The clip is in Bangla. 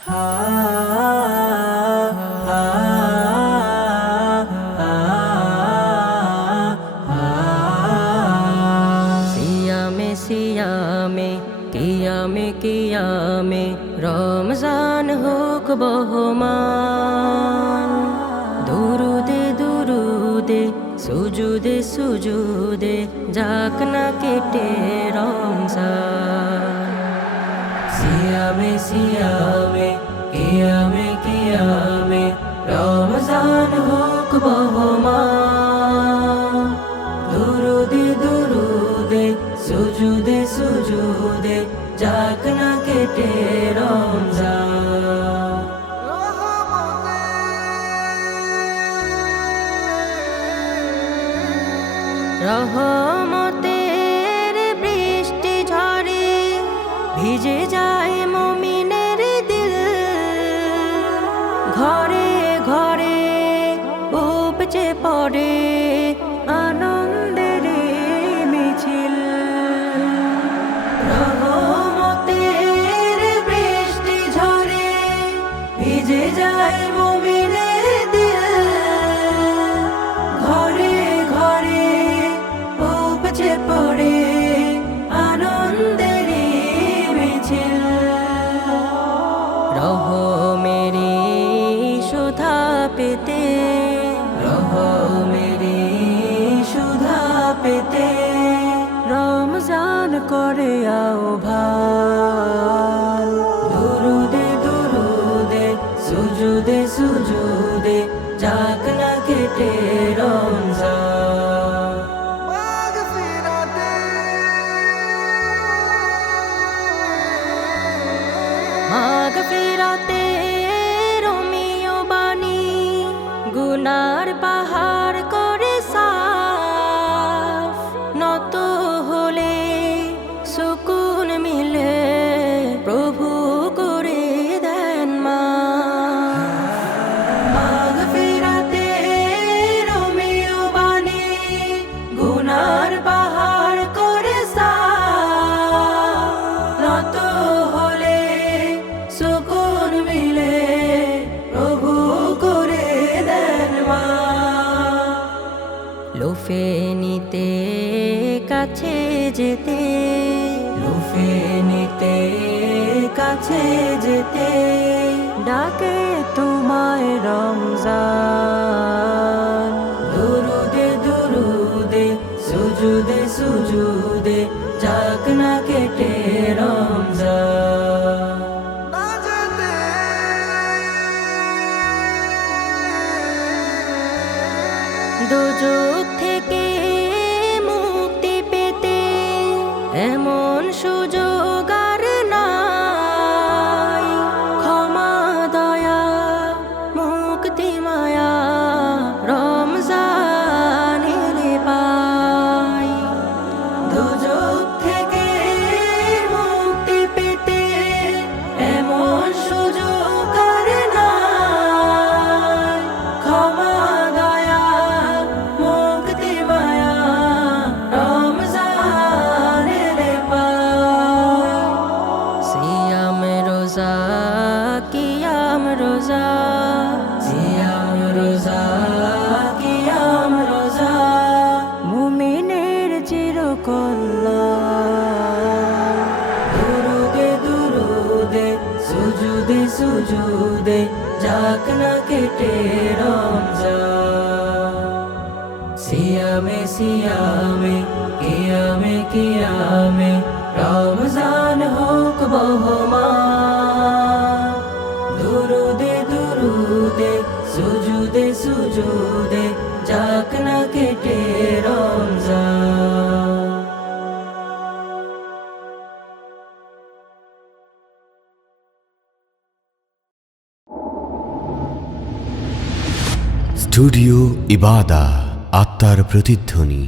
সিয়ামে সিয়ামে কিয়ামে কিয়ামে রমজান হোক বহমান। দুরুদে দুরুদে সুজুদে সুজুদে যাক না কেটে রমজান। সিয়ামে সিয়ামে কিয়ামে কিয়ামে রমজান হোক বহমান। দুরুদে দুরুদে সুজুদে সুজুদে যাক না কেটে রমজান। রহমতের বৃষ্টি ঝরে ভিজে যায় মুমিনের দিল। ঘরে ঘরে উপচে পড়ে আনন্দের মিছিল। রহমতের বৃষ্টি ঝরে ভিজে যায় মুমিনের দিল। ঘরে ঘরে উপচে পড়ে আনন্দের মিছিল। রহমেরি সুধা পেতে রহমেরি সুধা পেতে রমজান করে আহ্বান। দুরুদে দুরুদে সুজুদে সুজুদে যাক না কেটে রমজান। মাগফিরাতে রোমিও বাণী গুনার পাহাড় করে সাফ। নত হলে সুকুন মিলে প্রভু করে দেন মাফ। মাগফিরাতে রোমিও বাণী গুনার পাহাড় করে সাফ। নত হলে সুকুন মিলে প্রভু করে দেন মাফ। লুফে নিতে কাছে যেতে লুফে নিতে কাছে যেতে ডাকে তোমায় রমজান। দুরুদে দুরুদে সুজুদে সুজুদে যাক না কেটে রমজান। দোজখ থেকে মুক্তি পেতে এমন সুযোগ আর নাই। ক্ষমা দয়া মুক্তি মায়া রমজানের পাই। দোজখ থেকে মুক্তি পেতে এমন সুযোগ আর নাই। ক্ষমা দয়া মুক্তি মায়া রমজানের পাই। সিয়াম রোজা কিয়াম রোজা সিয়াম রোজা কিয়াম রোজা মুমিনের চিরকল্যাণ। দুরুদে দুরুদে সুজুদে সুজুদে যাক না কেটে রমজান। সিয়ামে সিয়ামে কিয়ামে কিয়ামে রমজান হোক বহমান। দুরুদে দুরুদে সুজুদে সুজুদে যাক না কেটে রমজান। স্টুডিও ইবাদা, আত্মার প্রতিধ্বনি।